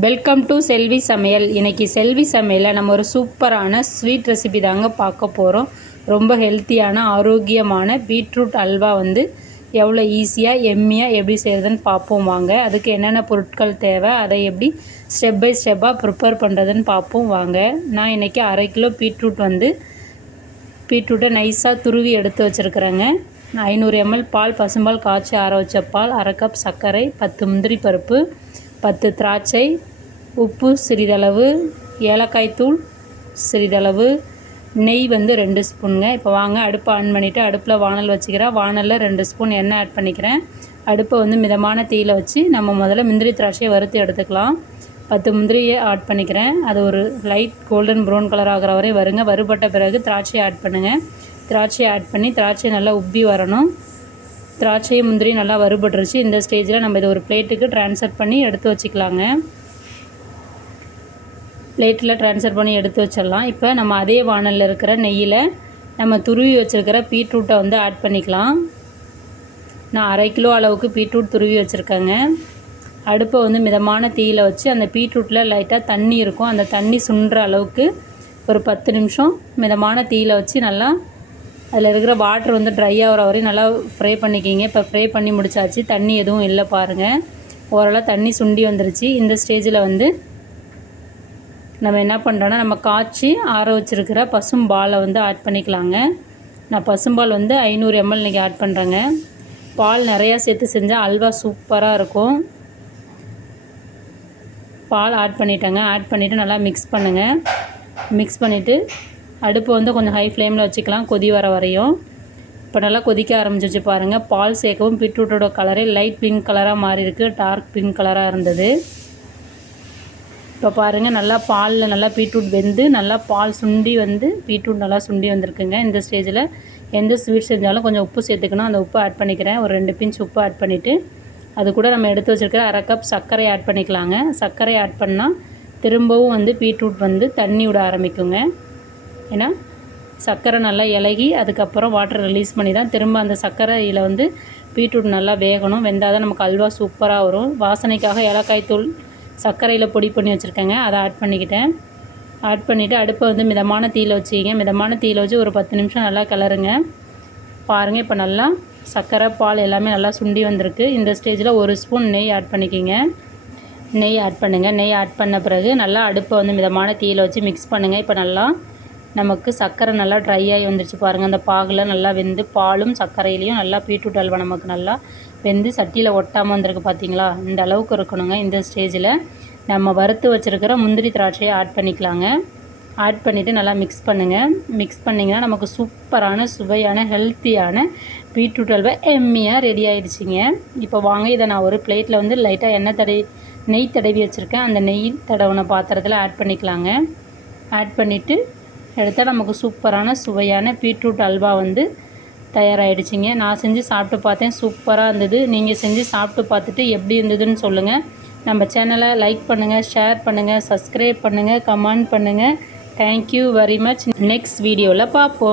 Welcome to செல்வி சமையல் இன்றைக்கி செல்வி சமையலில் நம்ம ஒரு சூப்பரான ஸ்வீட் ரெசிபி தாங்க பார்க்க போகிறோம் ரொம்ப ஹெல்த்தியான ஆரோக்கியமான பீட்ரூட் அல்வா வந்து எவ்வளோ ஈஸியாக எம்மியாக எப்படி செய்கிறதுன்னு பார்ப்போம் வாங்க. அதுக்கு என்னென்ன பொருட்கள் தேவை அதை எப்படி ஸ்டெப் பை ஸ்டெப்பாக ப்ரிப்பேர் பண்ணுறதுன்னு பார்ப்போம் வாங்க. நான் இன்றைக்கி அரை கிலோ பீட்ரூட் வந்து பீட்ரூட்டை நைஸாக துருவி எடுத்து வச்சுருக்குறேங்க. ஐநூறு எம்எல் பால் பசும்பால் காய்ச்சி ஆற வச்ச பால் அரை கப் சர்க்கரை பத்து முந்திரி பருப்பு பத்து திராட்சை உப்பு சிறிதளவு ஏலக்காய் தூள் சிறிதளவு நெய் வந்து ரெண்டு ஸ்பூனுங்க. இப்போ வாங்க அடுப்பை ஆன் பண்ணிவிட்டு அடுப்பில் வானல் வச்சுக்கிறேன். வானலில் ரெண்டு ஸ்பூன் எண்ணெய் ஆட் பண்ணிக்கிறேன். அடுப்பை வந்து மிதமான தீயில் வச்சு நம்ம முதல்ல முந்திரி திராட்சையை வறுத்து எடுத்துக்கலாம். பத்து முந்திரியை ஆட் பண்ணிக்கிறேன். அது ஒரு லைட் கோல்டன் ப்ரௌன் கலர் ஆகிற வரை வருங்க. வறுபட்ட பிறகு திராட்சையை ஆட் பண்ணுங்கள் திராட்சையை ஆட் பண்ணி திராட்சை நல்லா உப்பி வரணும். திராட்சையும் முந்திரியும் நல்லா வறுபட்டுருச்சு. இந்த ஸ்டேஜில் நம்ம இதை ஒரு பிளேட்டுக்கு ட்ரான்ஸ்ஃபர் பண்ணி எடுத்து வச்சுக்கலாங்க. பிளேட்டில் ட்ரான்ஸ்ஃபர் பண்ணி எடுத்து வச்சிடலாம். இப்போ நம்ம அதே வானலில் இருக்கிற நெய்யில் நம்ம துருவி வச்சுருக்கிற பீட்ரூட்டை வந்து ஆட் பண்ணிக்கலாம். நான் அரை கிலோ அளவுக்கு பீட்ரூட் துருவி வச்சுருக்கேங்க. அடுப்பை வந்து மிதமான தீயில் வச்சு அந்த பீட்ரூட்டில் லைட்டாக தண்ணி இருக்கும். அந்த தண்ணி சுண்டுற அளவுக்கு ஒரு பத்து நிமிஷம் மிதமான தீயில் வச்சு நல்லா அதில் இருக்கிற வாட்ரு வந்து ட்ரை ஆகிற வரையும் நல்லா ஃப்ரை பண்ணிக்கிங்க. இப்போ ஃப்ரை பண்ணி முடிச்சாச்சு. தண்ணி எதுவும் இல்லை பாருங்கள் ஓரளவு தண்ணி சுண்டி வந்துருச்சு. இந்த ஸ்டேஜில் வந்து நம்ம என்ன பண்ணுறோன்னா நம்ம காய்ச்சி ஆற வச்சுருக்கிற பசும்பாலை வந்து ஆட் பண்ணிக்கலாங்க. நான் பசும்பால் வந்து ஐநூறு எம்எல் இன்றைக்கி ஆட் பண்ணுறேங்க பால் நிறையா சேர்த்து செஞ்சால் அல்வா சூப்பராக இருக்கும். பால் ஆட் பண்ணிட்டேங்க. ஆட் பண்ணிவிட்டு நல்லா மிக்ஸ் பண்ணுங்கள் மிக்ஸ் பண்ணிவிட்டு அடுப்பு வந்து கொஞ்சம் ஹை ஃப்ளேமில் வச்சுக்கலாம். கொதி வர வரையும். இப்போ நல்லா கொதிக்க ஆரம்பிச்சிச்சு பாருங்கள் பால் சேர்க்கவும் பீட்ரூட்டோட கலரே லைட் பிங்க் கலராக மாறி இருக்குது டார்க் பிங்க் கலராக இருந்தது. இப்போ பாருங்கள் நல்லா பாலில் நல்லா பீட்ரூட் வெந்து நல்லா பால் சுண்டி வந்து பீட்ரூட் நல்லா சுண்டி வந்திருக்குங்க. இந்த ஸ்டேஜில் எந்த ஸ்வீட் செஞ்சாலும் கொஞ்சம் உப்பு சேர்த்துக்கணும். அந்த உப்பு ஆட் பண்ணிக்கிறேன். ஒரு ரெண்டு பிஞ்ச் உப்பு ஆட் பண்ணிவிட்டு அது கூட நம்ம எடுத்து வச்சுருக்கிற அரை கப் சர்க்கரை ஆட் பண்ணிக்கலாங்க. சர்க்கரை ஆட் பண்ணால் திரும்பவும் வந்து பீட்ரூட் வந்து தண்ணி விட ஆரம்பிக்குங்க. ஏன்னா சர்க்கரை நல்லா இலகி அதுக்கப்புறம் வாட்டர் ரிலீஸ் பண்ணி தான் திரும்ப அந்த சர்க்கரையில் வந்து பீட்ரூட் நல்லா வேகணும். வெந்தால் தான் நமக்கு அல்வா சூப்பராக வரும். வாசனைக்காக ஏலக்காய் தூள் சர்க்கரையில் பொடி பண்ணி வச்சுருக்கேங்க. அதை ஆட் பண்ணிக்கிட்டேன். ஆட் பண்ணிவிட்டு அடுப்பை வந்து மிதமான தீயில் வச்சுக்கிங்க. மிதமான தீயில் வச்சு ஒரு பத்து நிமிஷம் நல்லா கிளறுங்க. பாருங்கள் இப்போ நல்லா சர்க்கரை பால் எல்லாமே நல்லா சுண்டி வந்திருக்கு. இந்த ஸ்டேஜில் ஒரு ஸ்பூன் நெய் ஆட் பண்ணிக்கிங்க. நெய் ஆட் பண்ணுங்கள் நெய் ஆட் பண்ண பிறகு நல்லா அடுப்பை வந்து மிதமான தீயில் வச்சு மிக்ஸ் பண்ணுங்கள் இப்போ நல்லா நமக்கு சர்க்கரை நல்லா ட்ரை ஆகி வந்துருச்சு பாருங்கள் அந்த பாகில் நல்லா வெந்து பாலும் சர்க்கரையிலையும் நல்லா பீட்ரூட் அல்வா நமக்கு நல்லா வெந்து சட்டியில் ஒட்டாமல் வந்திருக்கு பார்த்தீங்களா இந்த அளவுக்கு இருக்கணுங்க. இந்த ஸ்டேஜில் நம்ம வறுத்து வச்சுருக்கிற முந்திரி திராட்சையை ஆட் பண்ணிக்கலாங்க. ஆட் பண்ணிவிட்டு நல்லா மிக்ஸ் பண்ணுங்கள் மிக்ஸ் பண்ணிங்கன்னா நமக்கு சூப்பரான சுவையான ஹெல்த்தியான பீட்ரூட் அல்வா எம்மியாக ரெடி ஆகிடுச்சிங்க இப்போ வாங்க இதை நான் ஒரு பிளேட்டில் வந்து லைட்டாக எண்ணெய் தடவி நெய் தடவி வச்சுருக்கேன். அந்த நெய் தடவின பாத்திரத்தில் ஆட் பண்ணிக்கலாங்க. ஆட் பண்ணிவிட்டு எடுத்தால் நமக்கு சூப்பரான சுவையான பீட்ரூட் அல்வா வந்து தயாராகிடுச்சிங்க நான் செஞ்சு சாப்பிட்டு பார்த்தேன். சூப்பராக இருந்தது. நீங்கள் செஞ்சு சாப்பிட்டு பார்த்துட்டு எப்படி இருந்ததுன்னு சொல்லுங்கள் நம்ம சேனலை லைக் பண்ணுங்கள் ஷேர் பண்ணுங்கள் சப்ஸ்கிரைப் பண்ணுங்கள் கமெண்ட் பண்ணுங்கள் தேங்க்யூ வெரி மச் நெக்ஸ்ட் வீடியோவில் பார்ப்போம்.